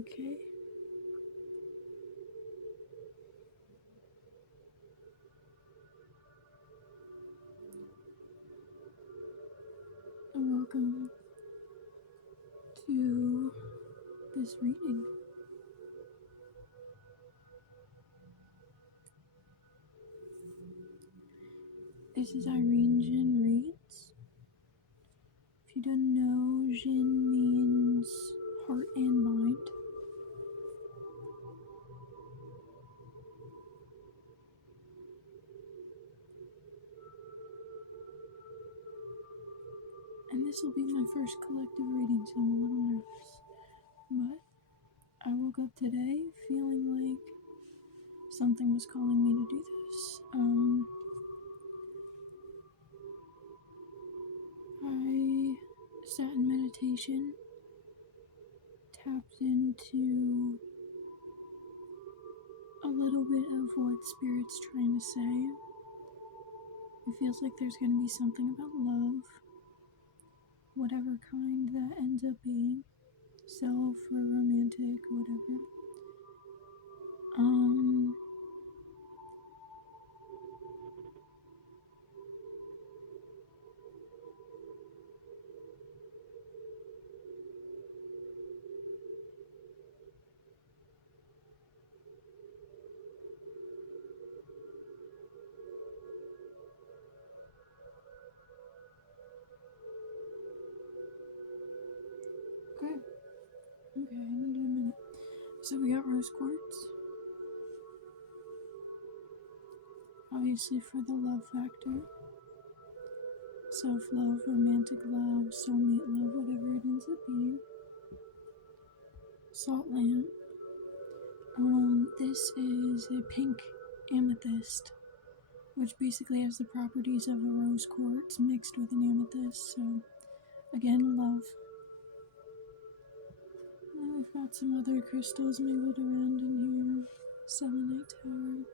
Okay. Welcome to this reading. This is Irene Jin Reads. If you don't know, Jin means heart and mind. And this will be my first collective reading, so I'm a little nervous. But I woke up today feeling like something was calling me to do this. I sat in meditation, tapped into a little bit of what Spirit's trying to say. It feels like there's going to be something about love, whatever kind that ends up being, self or romantic, whatever. Okay. Okay, I'm gonna do a minute. So we got rose quartz. Obviously for the love factor. Self-love, romantic love, soulmate love, whatever it ends up being. Salt lamp. This is a pink amethyst, which basically has the properties of a rose quartz mixed with an amethyst, so again, love. And we've got some other crystals mingled around in here. Selenite tower.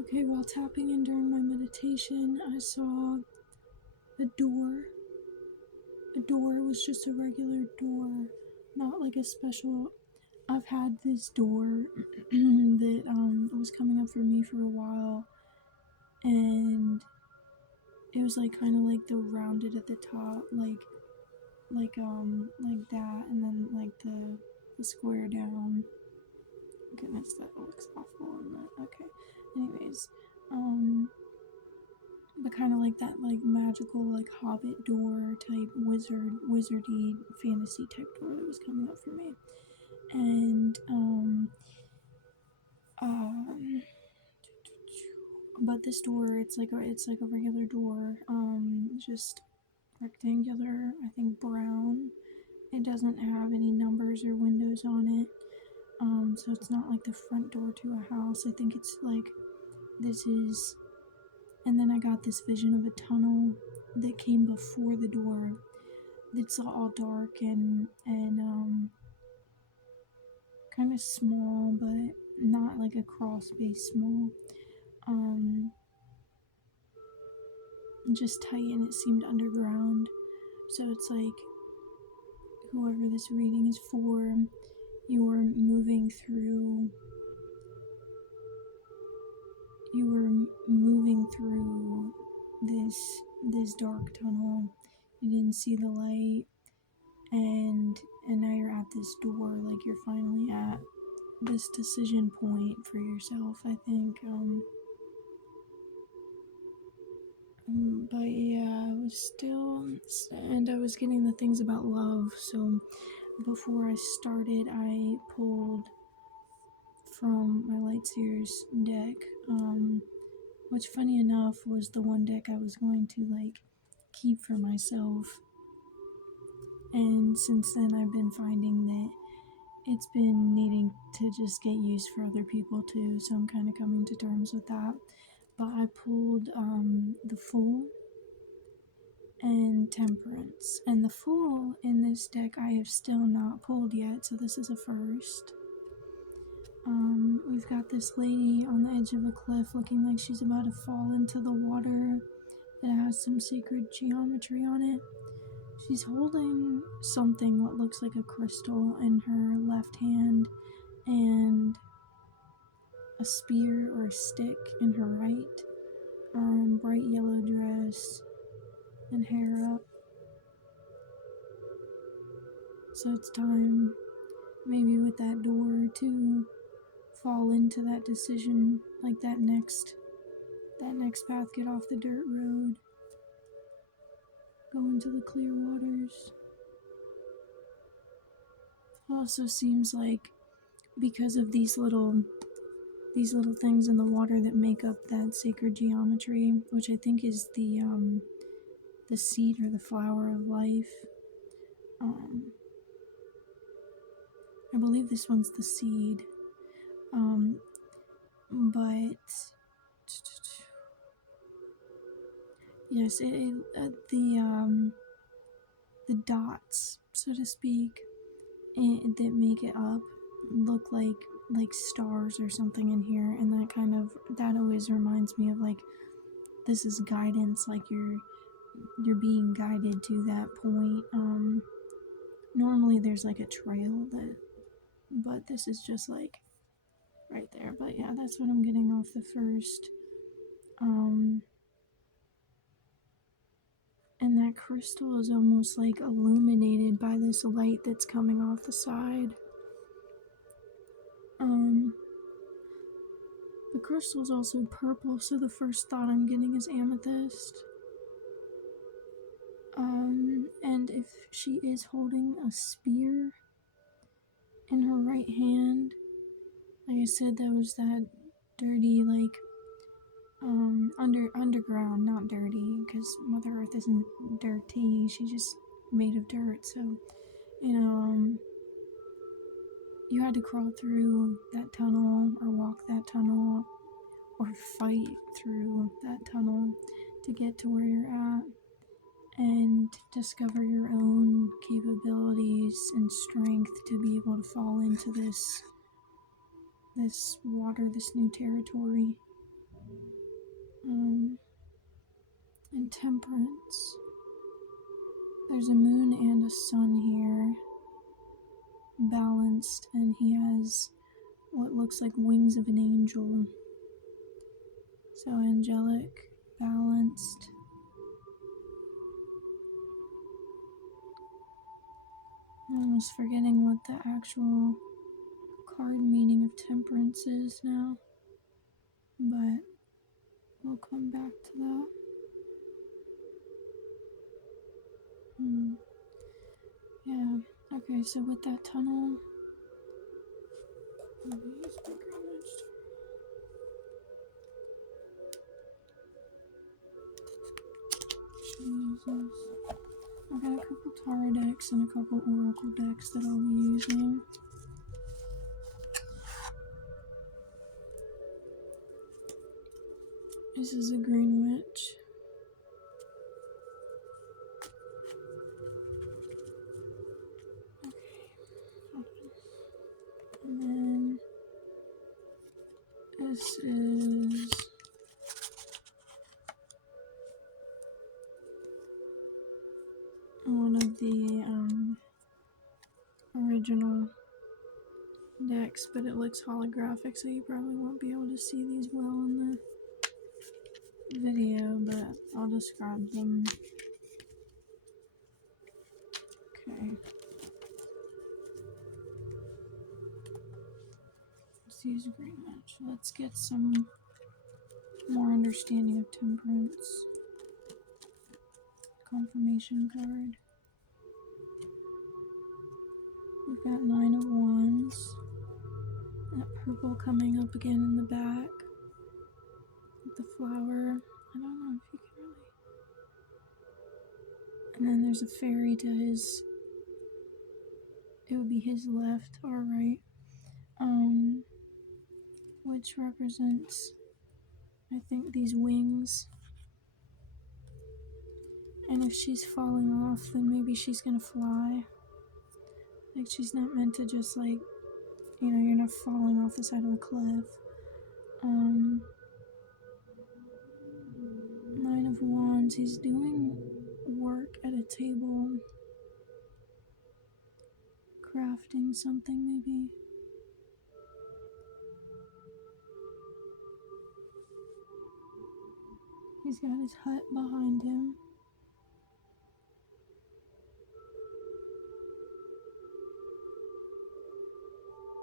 Okay, while tapping in during my meditation, I saw a door. A door was just a regular door, not like a special. I've had this door that was coming up for me for a while, and it was like kind of like the rounded at the top, like that, and then like the square down. Goodness, that looks awful on that. Okay. Anyways, but kind of like that, like magical, like hobbit door type, wizardy fantasy type door that was coming up for me, and but this door, it's like a regular door, just rectangular, I think brown. It doesn't have any numbers or windows on it, so it's not like the front door to a house. I think it's like this is, and then I got this vision of a tunnel that came before the door. It's all dark and kind of small, but not like a crawl space small. Just tight, and it seemed underground. So it's like whoever this reading is for, you're moving through this dark tunnel. You didn't see the light, and now you're at this door, like you're finally at this decision point for yourself, I think. But yeah, I was still, and I was getting the things about love, so before I started, I pulled from my Lightseers deck, which funny enough was the one deck I was going to like keep for myself, and since then I've been finding that it's been needing to just get used for other people too, so I'm kind of coming to terms with that. But I pulled the Fool and Temperance, and the Fool in this deck I have still not pulled yet, so this is a first. We've got this lady on the edge of a cliff looking like she's about to fall into the water that has some sacred geometry on it. She's holding something what looks like a crystal in her left hand and a spear or a stick in her right. Bright yellow dress and hair up. So it's time, maybe with that door, to fall into that decision, like that next path, get off the dirt road, go into the clear waters. Also seems like because of these little things in the water that make up that sacred geometry, which I think is the seed or the flower of life. I believe this one's the seed. But yes, the dots, so to speak, that make it up look like stars or something in here, and that always reminds me of, like, this is guidance, like you're being guided to that point. Normally there's like a trail but this is just like right there. But yeah, that's what I'm getting off the first. And that crystal is almost like illuminated by this light that's coming off the side. The crystal's also purple, so the first thought I'm getting is amethyst. And if she is holding a spear in her right hand, like I said, that was that dirty, like, underground, not dirty, because Mother Earth isn't dirty, she's just made of dirt, so, you had to crawl through that tunnel, or walk that tunnel, or fight through that tunnel to get to where you're at, and discover your own capabilities and strength to be able to fall into this water, this new territory. And temperance. There's a moon and a sun here, balanced, and he has what looks like wings of an angel. So angelic, balanced. I'm almost forgetting what the actual card meaning of temperance is now, but we'll come back to that. Yeah, okay, so with that tunnel, Jesus. I've got a couple tarot decks and a couple oracle decks that I'll be using. This is a green witch. And then this is one of the original decks, but it looks holographic, so you probably won't be able to see these well in the video, but I'll describe them. Okay. Let's use a green witch. Let's get some more understanding of temperance. Confirmation card. We've got 9 of Wands. That purple coming up again in the back. With the flower. I don't know if you can really. And then there's a fairy to his. It would be his left or right. Which represents, I think, these wings. And if she's falling off, then maybe she's gonna fly. Like, she's not meant to just, like, you're not falling off the side of a cliff. 9 of Wands, he's doing work at a table. crafting something maybe. He's got his hut behind him.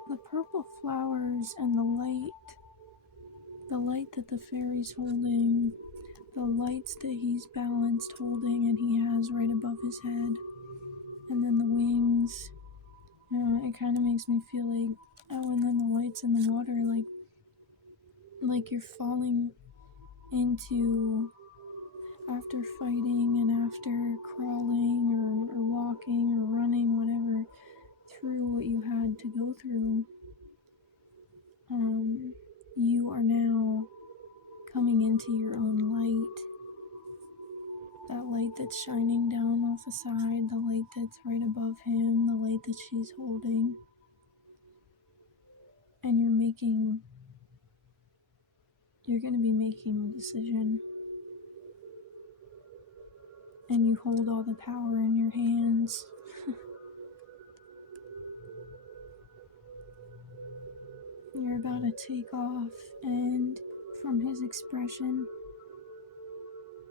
The purple flowers and the light that the fairy's holding, the lights that he's balanced holding and he has right above his head, and then the wings. It kind of makes me feel like, oh, and then the lights in the water, like you're falling into, after fighting and after crawling or walking or running, whatever, through what you had to go through, you are now coming into your own light. That light that's shining down off the side, the light that's right above him, the light that she's holding. And you're going to be making a decision. And you hold all the power in your hands. You're about to take off, and from his expression,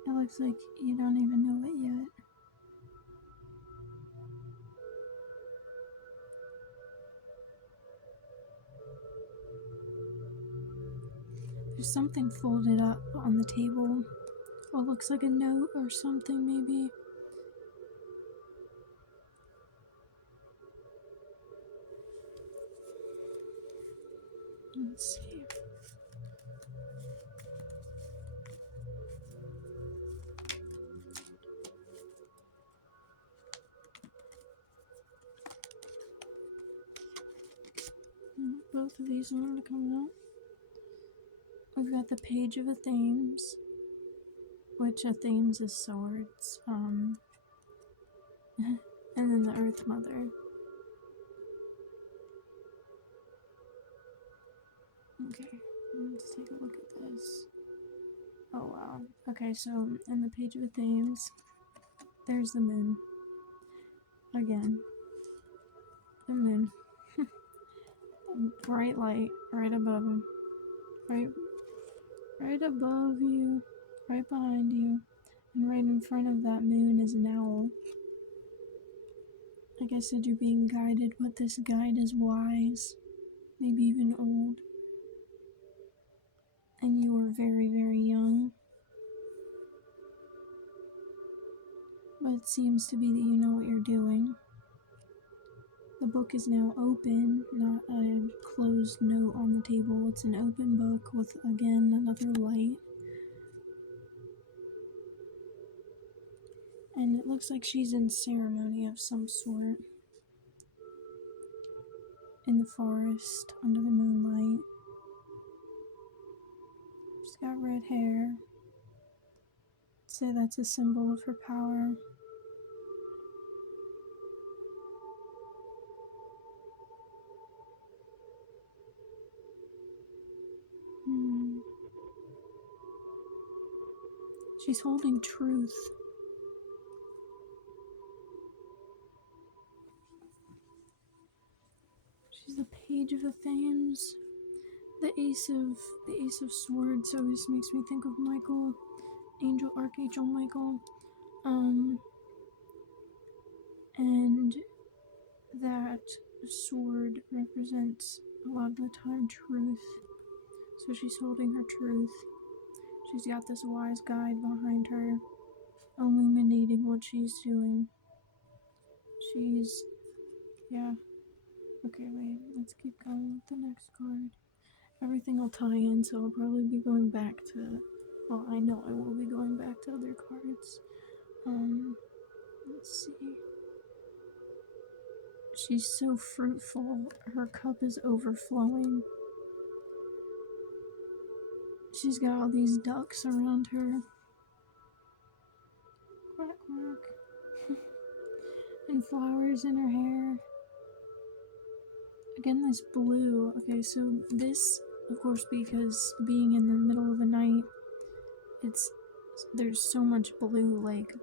it looks like you don't even know it yet. There's something folded up on the table. What looks like a note or something, maybe. Let's see. Both of these wanted to come out. We've got the Page of Athenes, which Athenes is swords, and then the Earth Mother. Okay, let's take a look at this. Oh wow. Okay, so in the Page of Athenes, there's the moon. Again. The moon. Bright light right above him. Right above you. Right behind you. And right in front of that moon is an owl. Like I said, you're being guided, but this guide is wise. Maybe even old. And you are very, very young. But it seems to be that you know what you're doing. The book is now open, not a closed note on the table. It's an open book with, again, another light. And it looks like she's in ceremony of some sort. In the forest, under the moonlight. She's got red hair. I'd say that's a symbol of her power. She's holding truth. She's the Page of Athenes. The Ace of Swords always makes me think of Michael, Archangel Michael. And that sword represents a lot of the time truth. So she's holding her truth. She's got this wise guide behind her, illuminating what she's doing. Yeah. Okay, wait, let's keep going with the next card. Everything will tie in, so I'll probably be going back to, well, I know I will be going back to other cards. Let's see. She's so fruitful, her cup is overflowing. She's got all these ducks around her. Quack, quack. And flowers in her hair. Again, this blue. Okay, so this, of course, because being in the middle of the night, there's so much blue, like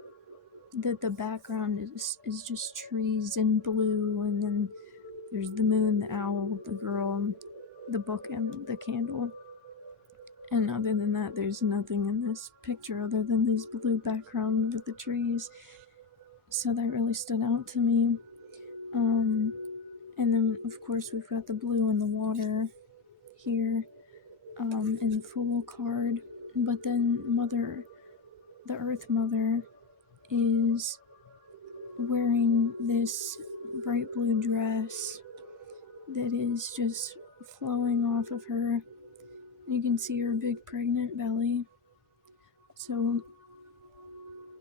that the background is just trees and blue, and then there's the moon, the owl, the girl, the book, and the candle. And other than that, there's nothing in this picture other than these blue background with the trees. So that really stood out to me. And then, of course, we've got the blue and the water here in the Fool card. But then the Earth Mother, is wearing this bright blue dress that is just flowing off of her. You can see her big pregnant belly. So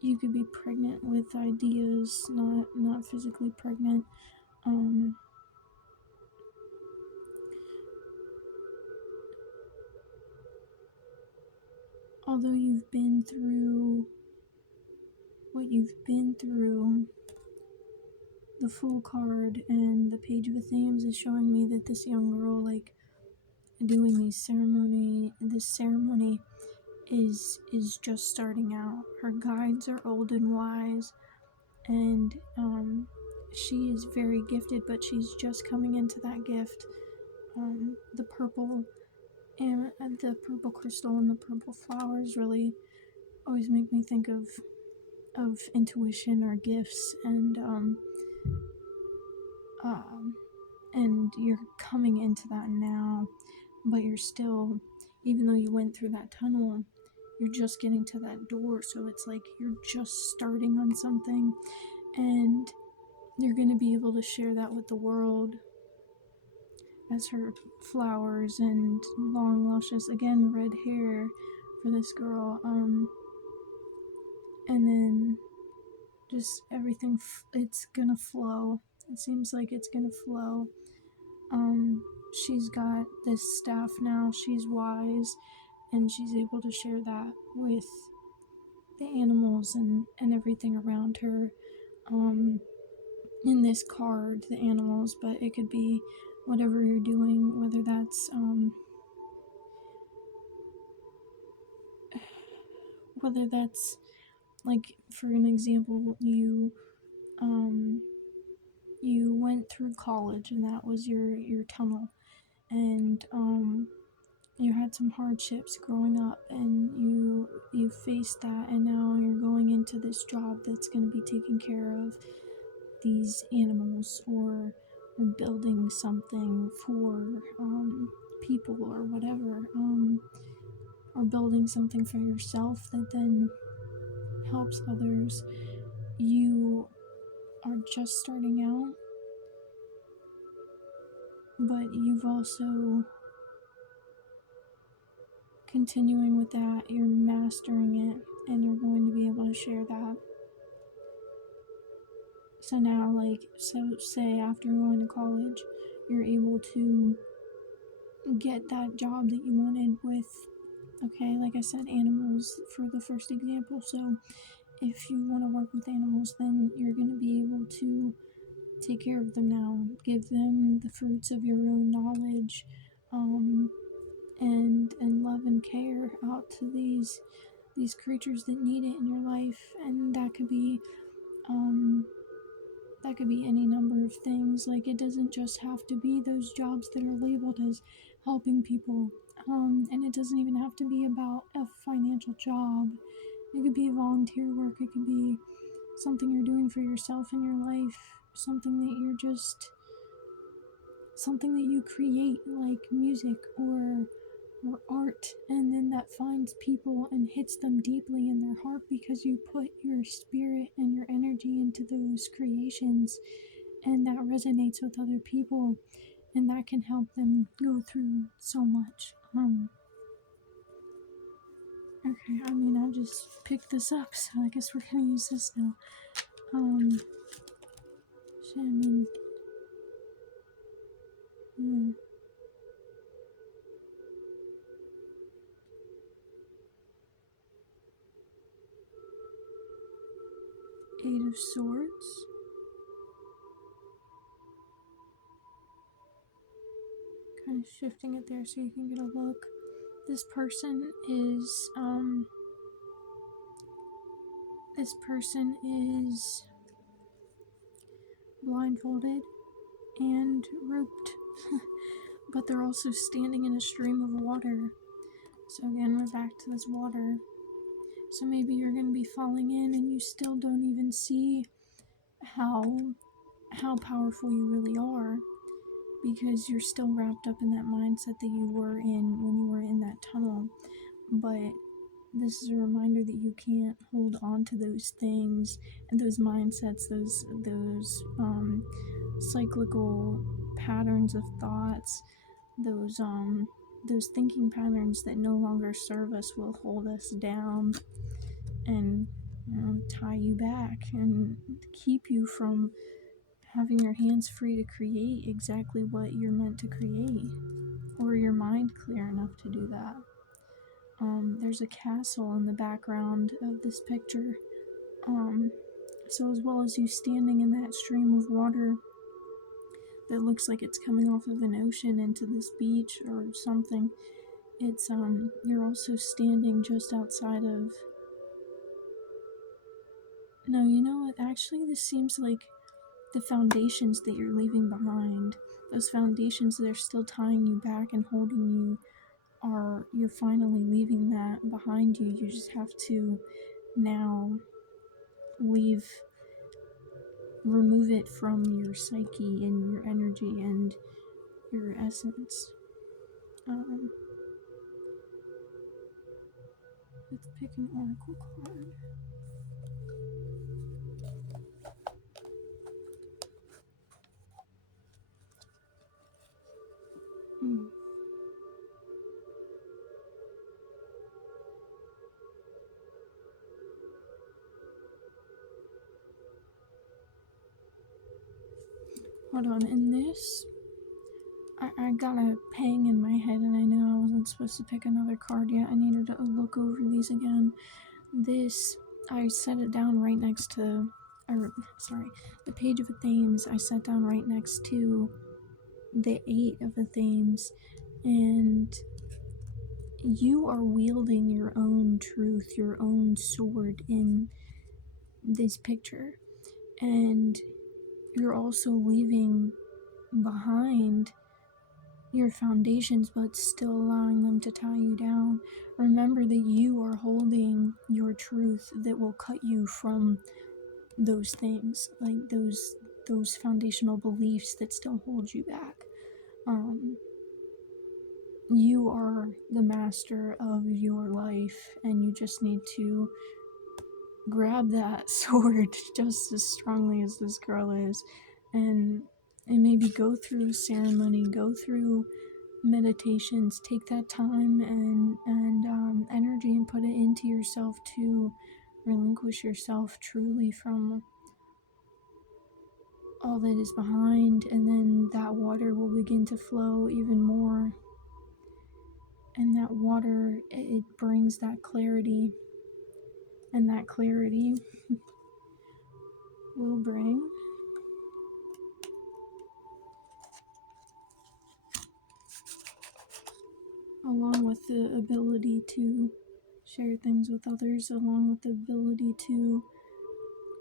you could be pregnant with ideas, not physically pregnant. Although you've been through what you've been through, the Fool card and the Page of Athens is showing me that this young girl, like, doing this ceremony is just starting out. Her guides are old and wise, and she is very gifted, but she's just coming into that gift. The purple and the purple crystal and the purple flowers really always make me think of intuition or gifts, and you're coming into that now, but you're still, even though you went through that tunnel, you're just getting to that door. So it's like you're just starting on something, and you're going to be able to share that with the world as her flowers and long luscious, again, red hair for this girl. And then just everything, it's gonna flow. It seems like it's gonna flow. She's got this staff now. She's wise, and she's able to share that with the animals and everything around her. In this card, the animals, but it could be whatever you're doing, whether that's like, for an example, you went through college and that was your tunnel, and you had some hardships growing up, and you faced that, and now you're going into this job that's going to be taking care of these animals, or building something for people or whatever, or building something for yourself that then helps others. You are just starting out, but you've also continuing with that, you're mastering it, and you're going to be able to share that. So now, like, say after going to college, you're able to get that job that you wanted with, okay, like I said, animals for the first example. So if you want to work with animals, then you're going to be able to take care of them now, give them the fruits of your own knowledge, and love and care out to these creatures that need it in your life. And that could be any number of things. Like, it doesn't just have to be those jobs that are labeled as helping people, and it doesn't even have to be about a financial job. It could be volunteer work, it could be something you're doing for yourself in your life, something that you create, like music or art, and then that finds people and hits them deeply in their heart because you put your spirit and your energy into those creations, and that resonates with other people, and that can help them go through so much. Okay, I just picked this up, so I guess we're gonna use this now. Eight of Swords. Kind of shifting it there so you can get a look. This person is, This person is blindfolded and roped, but they're also standing in a stream of water. So again, we're back to this water. So maybe you're going to be falling in and you still don't even see how powerful you really are, because you're still wrapped up in that mindset that you were in when you were in that tunnel. But this is a reminder that you can't hold on to those things and those mindsets, those cyclical patterns of thoughts, those thinking patterns that no longer serve us will hold us down and tie you back and keep you from having your hands free to create exactly what you're meant to create, or your mind clear enough to do that. There's a castle in the background of this picture. So as well as you standing in that stream of water that looks like it's coming off of an ocean into this beach or something, it's you're also standing just outside of... No, you know what? Actually, this seems like the foundations that you're leaving behind. Those foundations that are still tying you back and holding you you're finally leaving that behind you. You just have to now remove it from your psyche and your energy and your essence. Let's pick an oracle card. Hold on, in this, I got a pang in my head and I know I wasn't supposed to pick another card yet. I needed to look over these again. This, I set it down right next to, the page of the themes I set down right next to the 8 of the themes, and you are wielding your own truth, your own sword in this picture, and you're also leaving behind your foundations but still allowing them to tie you down. Remember that you are holding your truth that will cut you from those things, like those foundational beliefs that still hold you back. You are the master of your life, and you just need to grab that sword just as strongly as this girl is, and maybe go through a ceremony, go through meditations, take that time and energy and put it into yourself to relinquish yourself truly from all that is behind, and then that water will begin to flow even more. And that water, it brings that clarity, and that clarity will bring along with the ability to share things with others, along with the ability to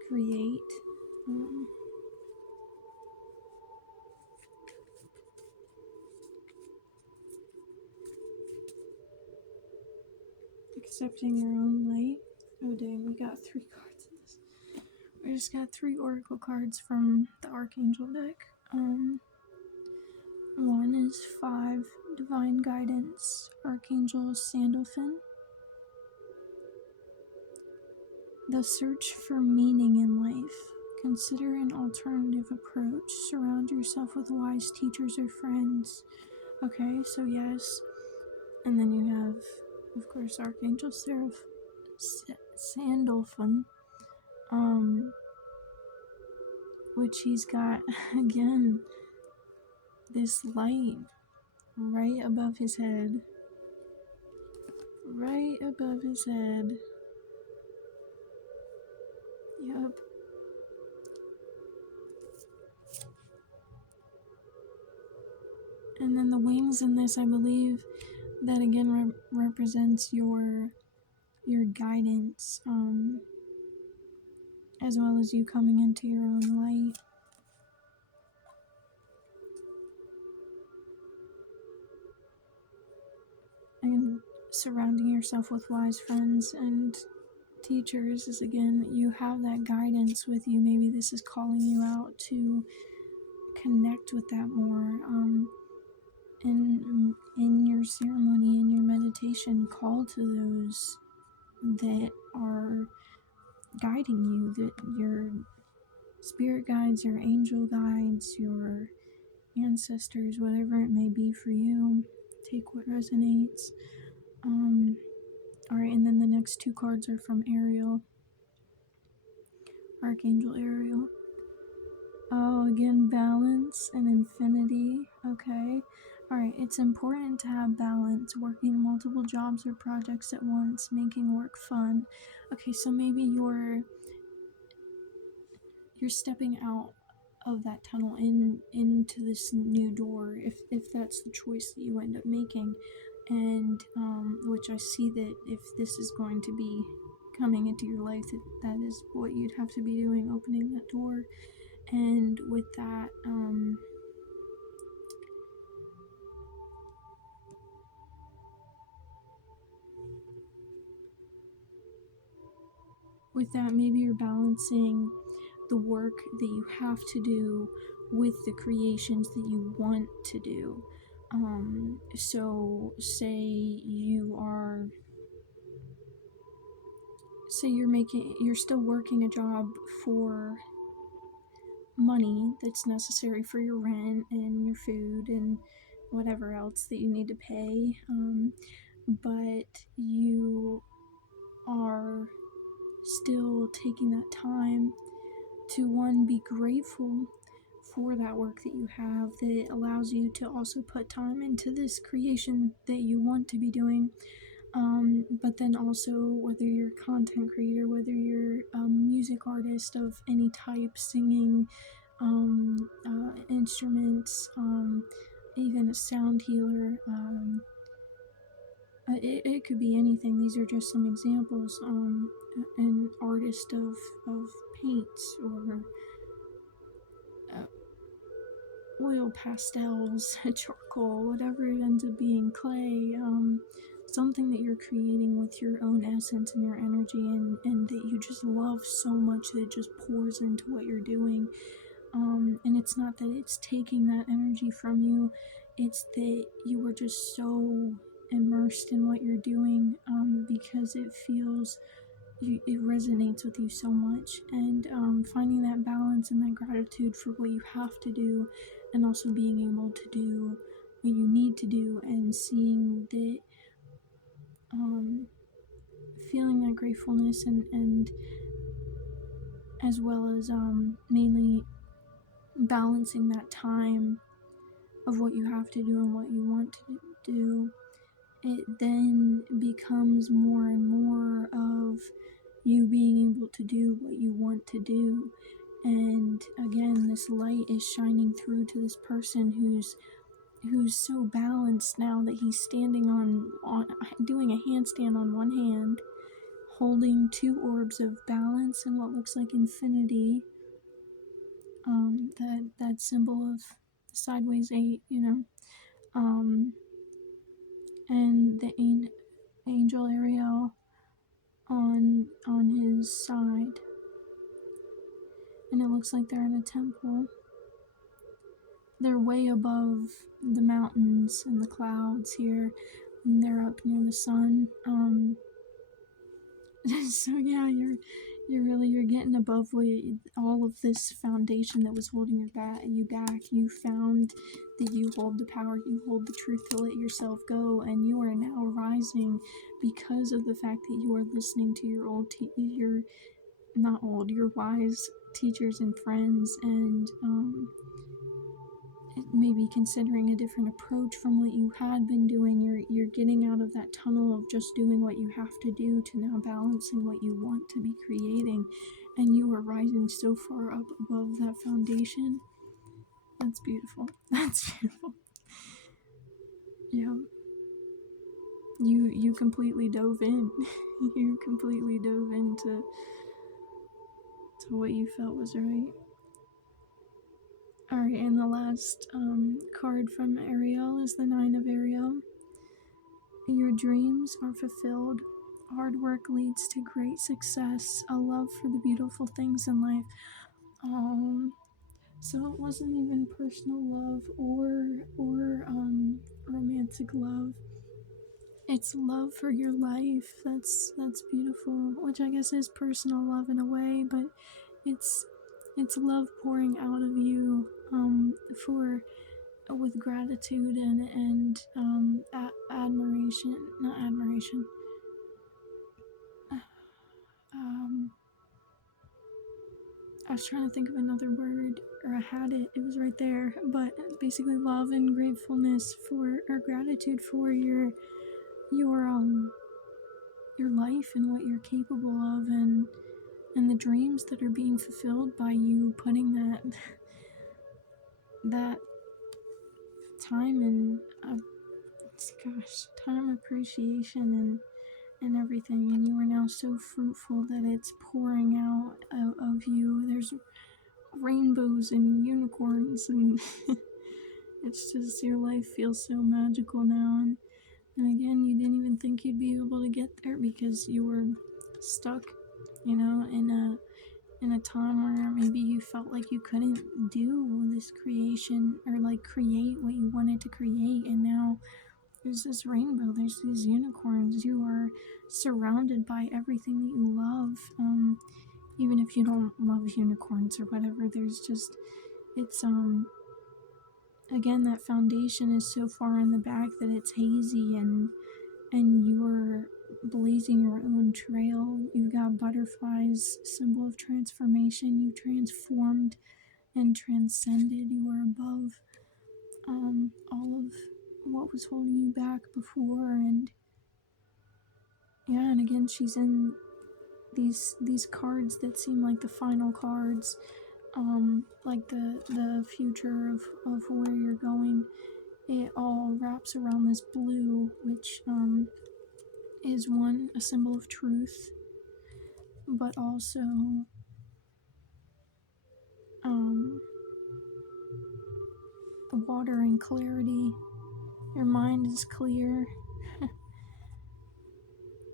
create. Accepting your own light. Oh dang, we got 3 cards in this. We just got 3 oracle cards from the Archangel deck. One is 5, Divine Guidance, Archangel Sandalphon. The search for meaning in life. Consider an alternative approach. Surround yourself with wise teachers or friends. Okay, so yes. And then you have, of course, Archangel Sandalphon. Which he's got, again, this light right above his head. Right above his head. Yep. And then the wings in this, I believe, that again represents your guidance. as well as you coming into your own light. And surrounding yourself with wise friends and teachers is, again, you have that guidance with you. Maybe this is calling you out to connect with that more. In your ceremony, in your meditation, call to those that are guiding you, that your spirit guides, your angel guides, your ancestors, whatever it may be for you. Take what resonates. Alright, and then the next two cards are from Ariel, Archangel Ariel. Oh, again, balance and infinity. Okay. Alright, it's important to have balance, working multiple jobs or projects at once, making work fun. Okay, so maybe you're stepping out of that tunnel into this new door, if that's the choice that you end up making. And which I see that if this is going to be coming into your life, that is what you'd have to be doing, opening that door. And with that, maybe you're balancing the work that you have to do with the creations that you want to do. So say you're still working a job for money that's necessary for your rent and your food and whatever else that you need to pay, but you are still taking that time to, one, be grateful for that work that you have that allows you to also put time into this creation that you want to be doing. But then also, whether you're a content creator, whether you're a music artist of any type, singing, instruments, even a sound healer, it could be anything. These are just some examples. An artist of paints or oil pastels, charcoal, whatever it ends up being, clay, something that you're creating with your own essence and your energy, and that you just love so much that it just pours into what you're doing. And it's not that it's taking that energy from you, it's that you are just so immersed in what you're doing, because it resonates with you so much. And finding that balance and that gratitude for what you have to do, and also being able to do what you need to do, and seeing that, feeling that gratefulness, and as well as mainly balancing that time of what you have to do and what you want to do. It then becomes more and more of you being able to do what you want to do. And again, this light is shining through to this person who's so balanced now that he's standing on doing a handstand on one hand, holding two orbs of balance and what looks like infinity, that symbol of sideways 8, and the angel Ariel on his side, and it looks like they're in a temple. They're way above the mountains and the clouds here, and they're up near the sun. So yeah, you're getting above all of this foundation that was holding you back. You found that you hold the power, you hold the truth to let yourself go, and you are now rising because of the fact that you are listening to your wise teachers and friends, and maybe considering a different approach from what you had been doing. You're getting out of that tunnel of just doing what you have to do to now balancing what you want to be creating, and you are rising so far up above that foundation. That's beautiful. That's beautiful. Yeah. You completely dove in. You completely dove into So what you felt was right. Alright, and the last card from Ariel is the Nine of Ariel. Your dreams are fulfilled. Hard work leads to great success. A love for the beautiful things in life. So it wasn't even personal love or romantic love. It's love for your life. That's beautiful. Which I guess is personal love in a way, but it's love pouring out of you for with gratitude and admiration, not admiration. I was trying to think of another word, or I had it. It was right there. But basically, love and gratefulness for, or gratitude for your life and what you're capable of, and the dreams that are being fulfilled by you putting that time and time appreciation and everything, and you are now so fruitful that it's pouring out of you. There's rainbows and unicorns, and it's just, your life feels so magical now. And again, you didn't even think you'd be able to get there because you were stuck, in a time where maybe you felt like you couldn't do this creation, or like create what you wanted to create. And now there's this rainbow, there's these unicorns. You are surrounded by everything that you love. Even if you don't love unicorns or whatever, there's just, it's again, that foundation is so far in the back that it's hazy, and you're blazing your own trail. You've got butterflies, symbol of transformation. You transformed and transcended. You are above all of what was holding you back before. And yeah, and again, she's in these cards that seem like the final cards, like the future of where you're going. It all wraps around this blue, which is a symbol of truth, but also water and clarity. Your mind is clear.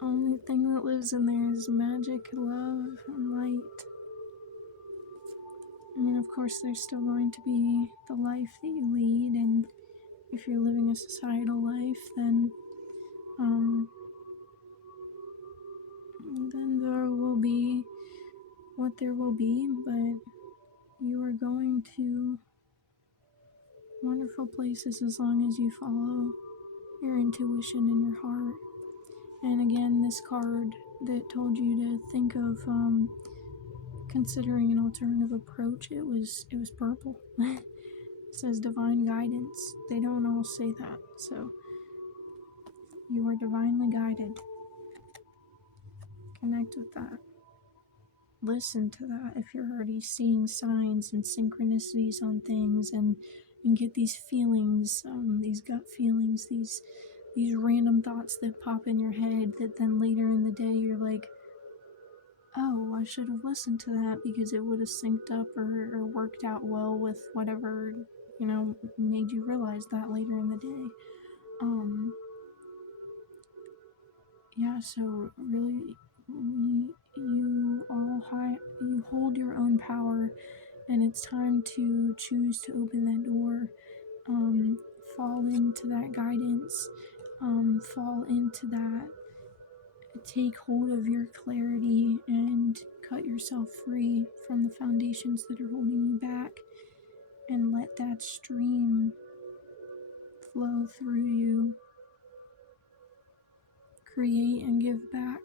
Only thing that lives in there is magic, love, and light. I mean, of course, there's still going to be the life that you lead, and if you're living a societal life, then there will be what there will be, but you are going to wonderful places as long as you follow your intuition and your heart. And again, this card that told you to think of considering an alternative approach, it was purple. It says divine guidance. They don't all say that, so you are divinely guided. Connect with that. Listen to that if you're already seeing signs and synchronicities on things, and get these feelings, these gut feelings, these random thoughts that pop in your head that then later in the day you're like, oh, I should have listened to that because it would have synced up or worked out well with whatever, made you realize that later in the day. Yeah, so really, you hold your own power, and it's time to choose to open that door, fall into that guidance, fall into that, take hold of your clarity, and cut yourself free from the foundations that are holding you back, and let that stream flow through you. Create and give back.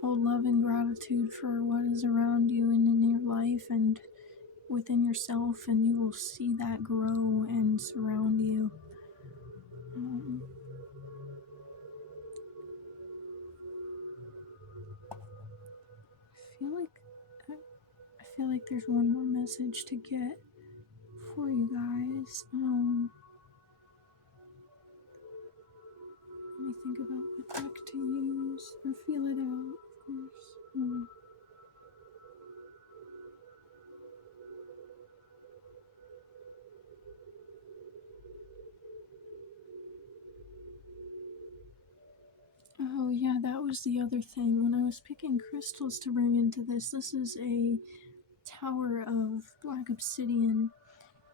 Hold love and gratitude for what is around you and in your life and within yourself, and you will see that grow and surround you. I feel like there's one more message to get for you guys. me think about what deck to use, or feel it out, of course. Oh yeah, that was the other thing. When I was picking crystals to bring into this is a tower of black obsidian,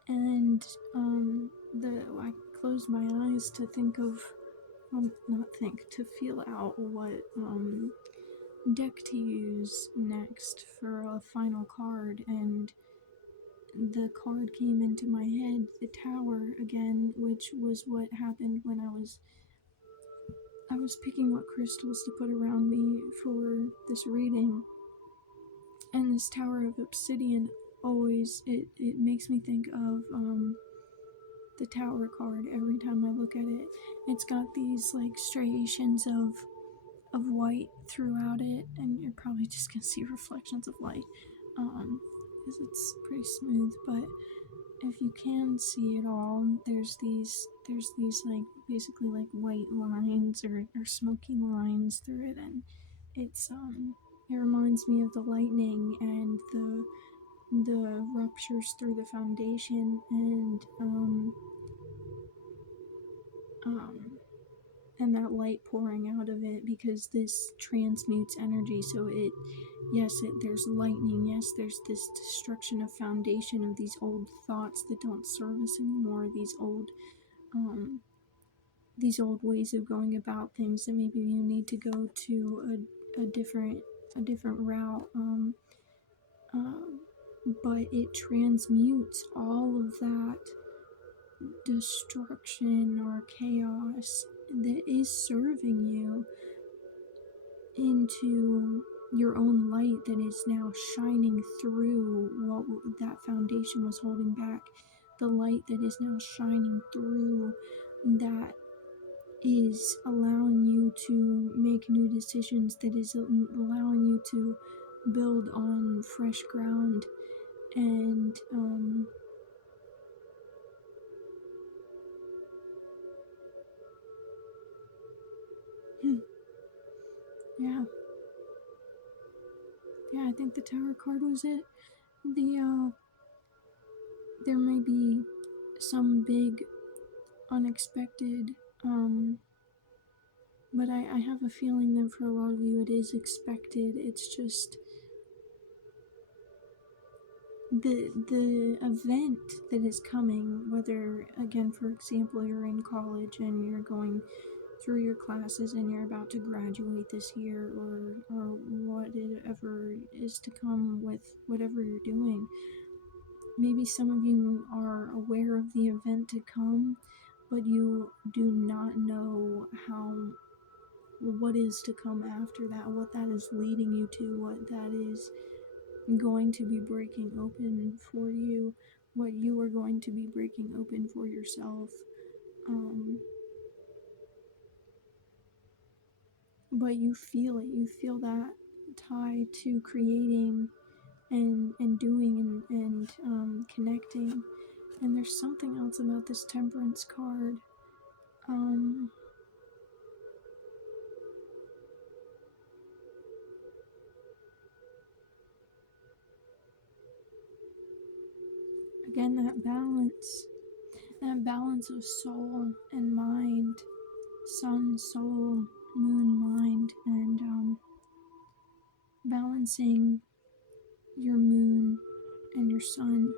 and I closed my eyes to think of, not think, to feel out what deck to use next for a final card, and the card came into my head, the tower again, which was what happened when I was picking what crystals to put around me for this reading. And this tower of obsidian always, it makes me think of the tower card every time I look at it. It's got these like striations of white throughout it, and you're probably just gonna see reflections of light because it's pretty smooth. But if you can see it all, there's these like basically like white lines or smoky lines through it, and it's it reminds me of the lightning and the ruptures through the foundation, and that light pouring out of it, because this transmutes energy. So there's lightning, yes, there's this destruction of foundation of these old thoughts that don't serve us anymore, these old ways of going about things that maybe you need to go to a different route. But it transmutes all of that destruction or chaos that is serving you into your own light that is now shining through what that foundation was holding back. The light that is now shining through that is allowing you to make new decisions, that is allowing you to build on fresh ground. And yeah, I think the tower card was it. There may be some big unexpected, but I have a feeling that for a lot of you it is expected. It's just the event that is coming, whether, again, for example, you're in college and you're going through your classes and you're about to graduate this year, or whatever is to come with whatever you're doing. Maybe some of you are aware of the event to come, but you do not know what is to come after that, what that is leading you to, what that is going to be breaking open for you, what you are going to be breaking open for yourself. But you feel it, you feel that tie to creating and doing and connecting. And there's something else about this Temperance card. Again, that balance of soul and mind, sun, soul, moon, mind, and balancing your moon and your sun,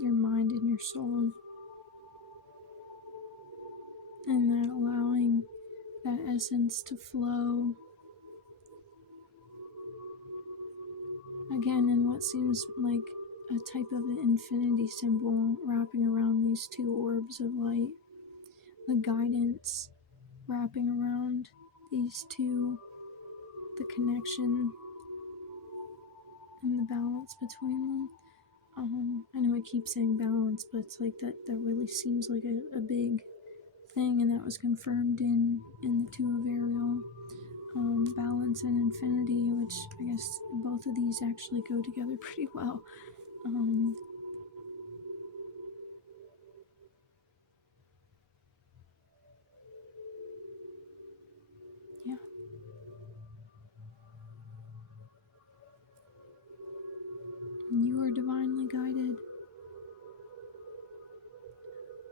your mind and your soul, and that allowing that essence to flow again in what seems like a type of an infinity symbol wrapping around these two orbs of light, the guidance wrapping around these two, the connection and the balance between them. I know I keep saying balance, but it's like that really seems like a big thing, and that was confirmed in the Two of Ariel. Balance and infinity, which I guess both of these actually go together pretty well.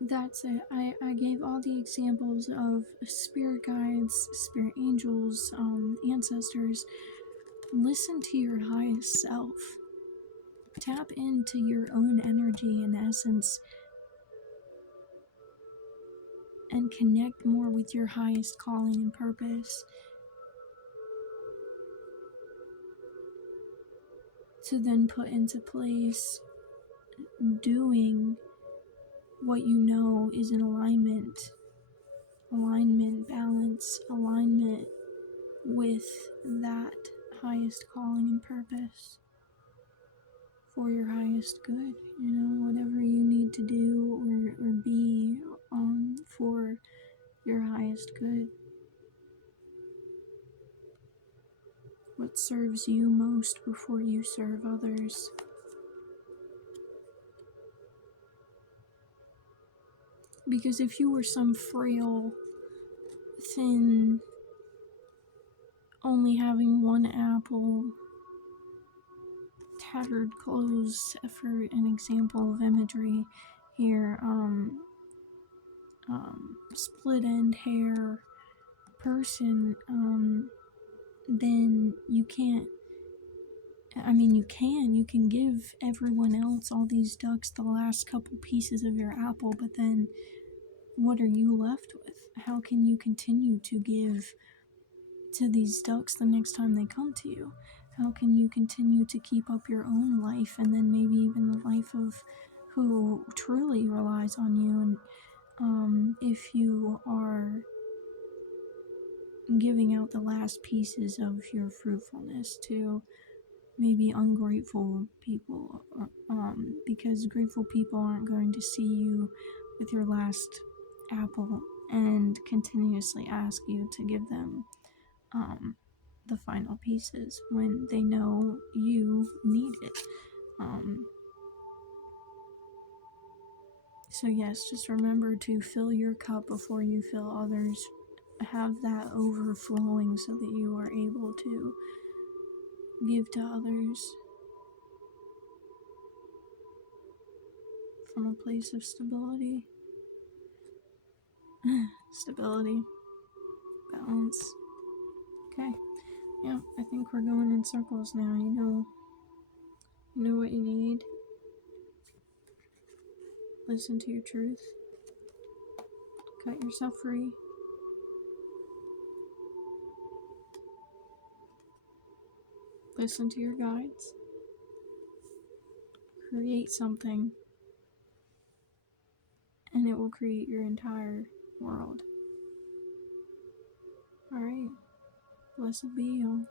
that's it. I gave all the examples of spirit guides, spirit angels, ancestors. Listen to your highest self. Tap into your own energy and essence and connect more with your highest calling and purpose, to then put into place doing what you know is in alignment, balance, alignment with that highest calling and purpose for your highest good. Whatever you need to do or be for your highest good. What serves you most before you serve others. Because if you were some frail, thin, only having one apple, tattered clothes, for an example of imagery here, split end hair person, then you can't. You can give everyone else, all these ducks, the last couple pieces of your apple, but then what are you left with? How can you continue to give to these ducks the next time they come to you? How can you continue to keep up your own life, and then maybe even the life of who truly relies on you? And if you are giving out the last pieces of your fruitfulness to maybe ungrateful people, because grateful people aren't going to see you with your last apple and continuously ask you to give them the final pieces when they know you need it. So yes, just remember to fill your cup before you fill others. Have that overflowing so that you are able to give to others from a place of stability. Stability. Balance. Okay. Yeah, I think we're going in circles now. You know what you need. Listen to your truth. Cut yourself free. Listen to your guides. Create something, and it will create your entire world. Alright. Blessed be you.